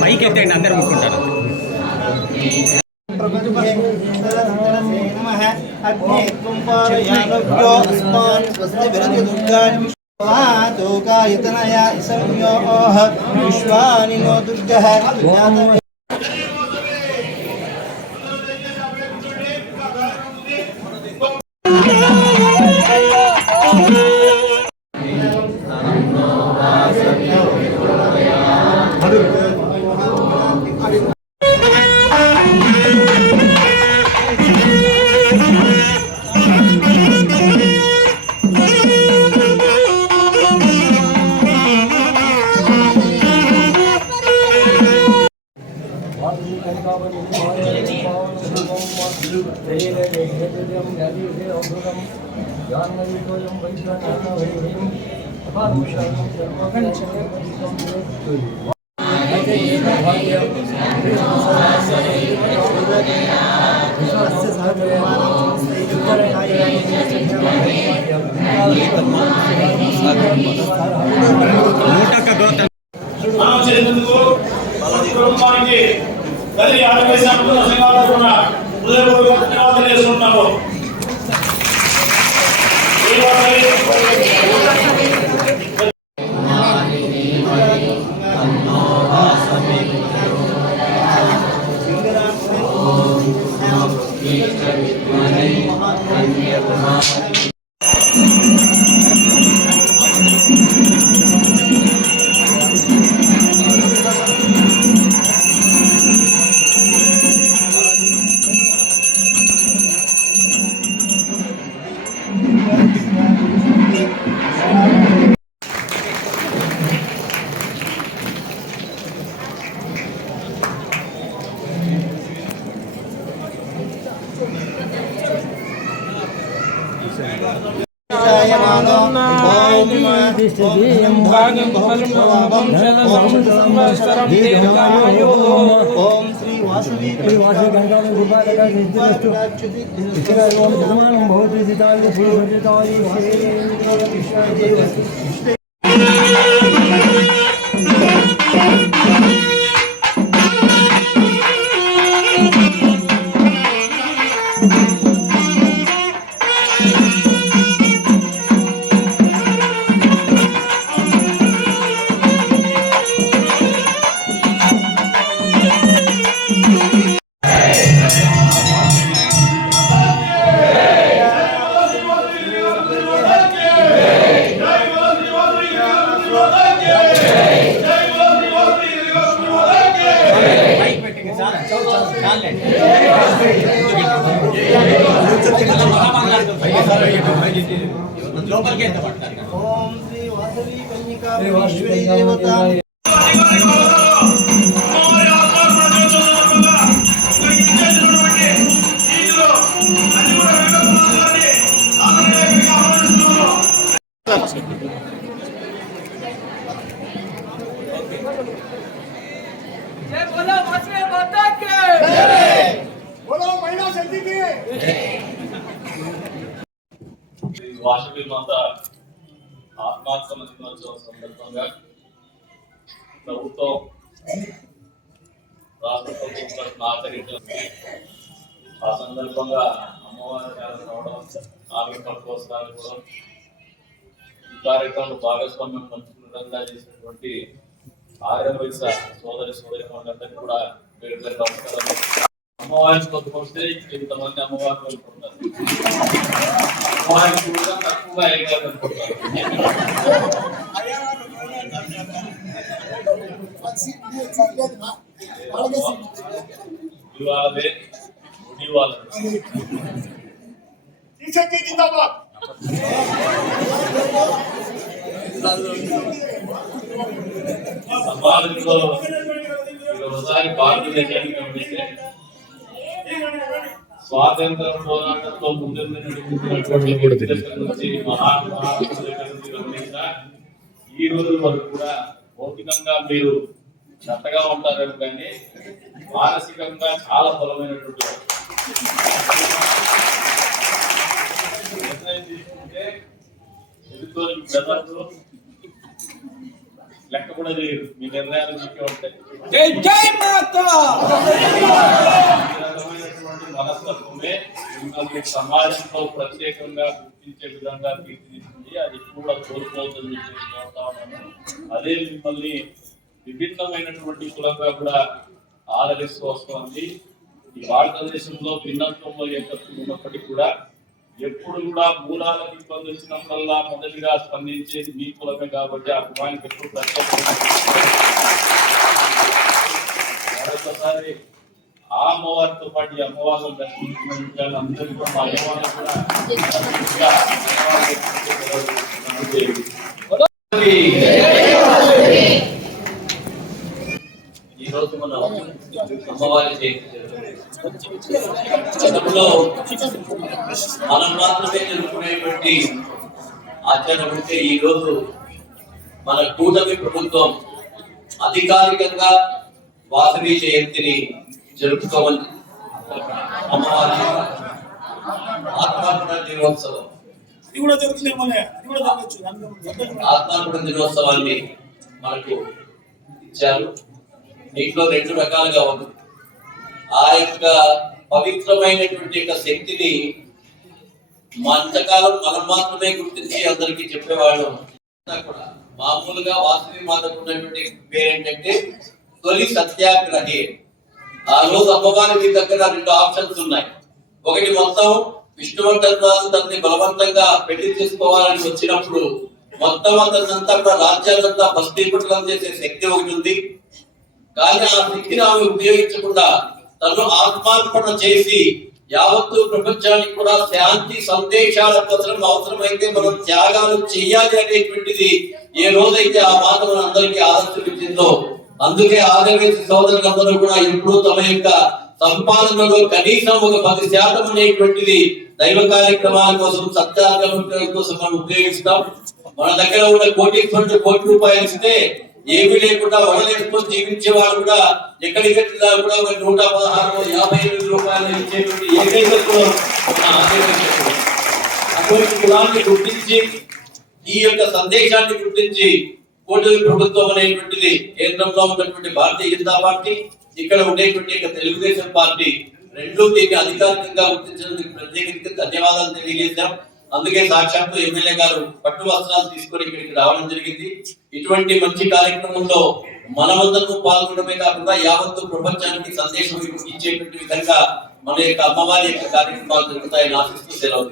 పైకి ఎత్తండి అందరు ముట్టుకుంటారు. तोकायतनया संयोः विश्वानिनो दुर्गः ओम श्री वासवी कन्यका परमेश्वरी देवता जय बोलो वासवी माता के बोलो महिला शक्ति के వాసవి మాత ఆత్మాత్మ దినోత్సవం సందర్భంగా ప్రభుత్వం రాష్ట్ర ప్రభుత్వం ఆచరించారు. ఆ సందర్భంగా అమ్మవారి రావడం, ఆమె పట్టుకోవడానికి కూడా ఈ కార్యక్రమంలో భాగస్వామ్యం పంచుకున్నట్లుగా చేసినటువంటి ఆర్యవైశ్య సోదరి సోదరిమణులందరికీ కూడా పేరు పేరు నమస్కారాలు. అమ్మవారిని కొట్టుకొస్తే ఇంతమంది అమ్మవారిని కోరుకుంటారు. అమ్మవారికి కూడా తక్కువగా ఎగరాలనుకుంటారు. ఇవాళదే సమాజంలో ఒకసారి భారతదేశాన్ని గమనిస్తే స్వాతంత్ర పోరాటంలో గమనించిన ఈ రోజు వరకు కూడా భౌతికంగా మీరు చక్కగా ఉంటారేమో కానీ మానసికంగా చాలా బలమైనటువంటి నిర్ణయం తీసుకుంటే కూర్చొని బ్రదర్లు లెక్క కూడా చేయరు, మీ నిర్ణయాలు మీకే ఉంటాయి. జై మాతా. ఈ రకమైనటువంటి మనస్తత్వమే మిమ్మల్ని సమాజంలో ప్రత్యేకంగా గుర్తించే విధంగా తీర్చిదిద్దింది. అది కూడా కోల్పోతుంది. అదే మిమ్మల్ని విభిన్నమైనటువంటి కులంగా కూడా ఆదరిస్తూ వస్తుంది. ఈ భారతదేశంలో భిన్నత్వంలో ఏకత్వం ఉన్నప్పటికీ కూడా ఎప్పుడు కూడా మూలాలకు ఇబ్బంది వచ్చినప్పుడల్లా మొదటిగా స్పందించేది మీ కులమే కాబట్టి ఆ కులానికి ఎప్పుడు ప్రత్యేకంగా మరొకసారి ఆ అమ్మవారితో పాటు ఈ అమ్మవారిని దర్శించుకున్న అందరికీ కూడా మా అమ్మవారిని కూడా ఈ రోజు మనం అమ్మవారి గతంలో మనం మాత్రమే జరుపుకునేటువంటి ఆచారం ఉంటే ఈ రోజు మన కూటమి ప్రభుత్వం అధికారికంగా వాసవి జయంతిని జరుపుకోవాలి. అమ్మవారి ఆత్మార్పణ దినోత్సవం, ఆత్మార్పణ దినోత్సవాన్ని మనకు ఇచ్చారు. దీంట్లో రెండు రకాలుగా ఉంది. ఆ యొక్క పవిత్రమైనటువంటి యొక్క శక్తిని అంతకాలం మనం మాత్రమే గుర్తించి అందరికీ చెప్పేవాళ్ళం. కూడా మామూలుగా వాసవి మాతకు ఉన్నటువంటి పేరేంటంటే తొలి సత్యాగ్రహి. ఆ రోజు అమ్మవారి దగ్గర రెండు ఆప్షన్స్ ఉన్నాయి. ఒకటి, మొత్తం విష్ణువర్ధన్ రాజు తనని బలవంతంగా పెళ్లి చేసుకోవాలని వచ్చినప్పుడు మొత్తం అతనంతా కూడా రాజ్యాలంతా భస్మీపటం చేసే శక్తి ఒకటి ఉంది. కానీ ఆ శక్తిని ఆమె ఉపయోగించకుండా తను ఆత్మార్పణ చేసి యావత్తు ప్రపంచానికి కూడా శాంతి సందేశాల కోసం అవసరమైతే మనం త్యాగాలు చేయాలి అనేటువంటిది ఏ రోజైతే ఆ మాట మన అందరికీ ఆదర్శించిందో, అందుకే ఆదివాసీ సోదరులందరూ కూడా ఎప్పుడూ తమ యొక్క సంపాదనలో కనీసం ఒక 10% అనేటువంటిది దైవ కార్యక్రమాల కోసం, సత్యాగ్రహాల కోసం మనం ఉపయోగిస్తాం. మన దగ్గర ఉన్న కోటి రూపాయలు ఇస్తే ఏమీ లేకుండా వడలేసుకొని జీవించే వాళ్ళు కూడా ఎక్కడికెట్లా కూడా 116 రూపాయలు ఇచ్చేటువంటి ఏకైక కులం అటువంటి కులాన్ని గుర్తించి ఈ యొక్క సందేశాన్ని గుర్తించి కూటమి ప్రభుత్వం అనేటువంటిది కేంద్రంలో ఉన్నటువంటి భారతీయ జనతా పార్టీ, ఇక్కడ ఉండేటువంటి తెలుగుదేశం పార్టీ రెండు దీన్ని అధికారికంగా గుర్తించినందుకు ప్రత్యేకంగా ధన్యవాదాలు తెలియజేశాం. అందుకే సాక్షాత్తు ఎమ్మెల్యే గారు పట్టు వస్త్రాలు తీసుకొని ఇక్కడికి రావడం జరిగింది. ఇటువంటి మంచి కార్యక్రమంలో మనమందరూ పాల్గొనడమే కాకుండా యావత్తు ప్రపంచానికి సందేశం ఇచ్చేటువంటి విధంగా మన యొక్క అమ్మవారి యొక్క కార్యక్రమాలు జరుగుతాయని ఆశిస్తూ సెలవు.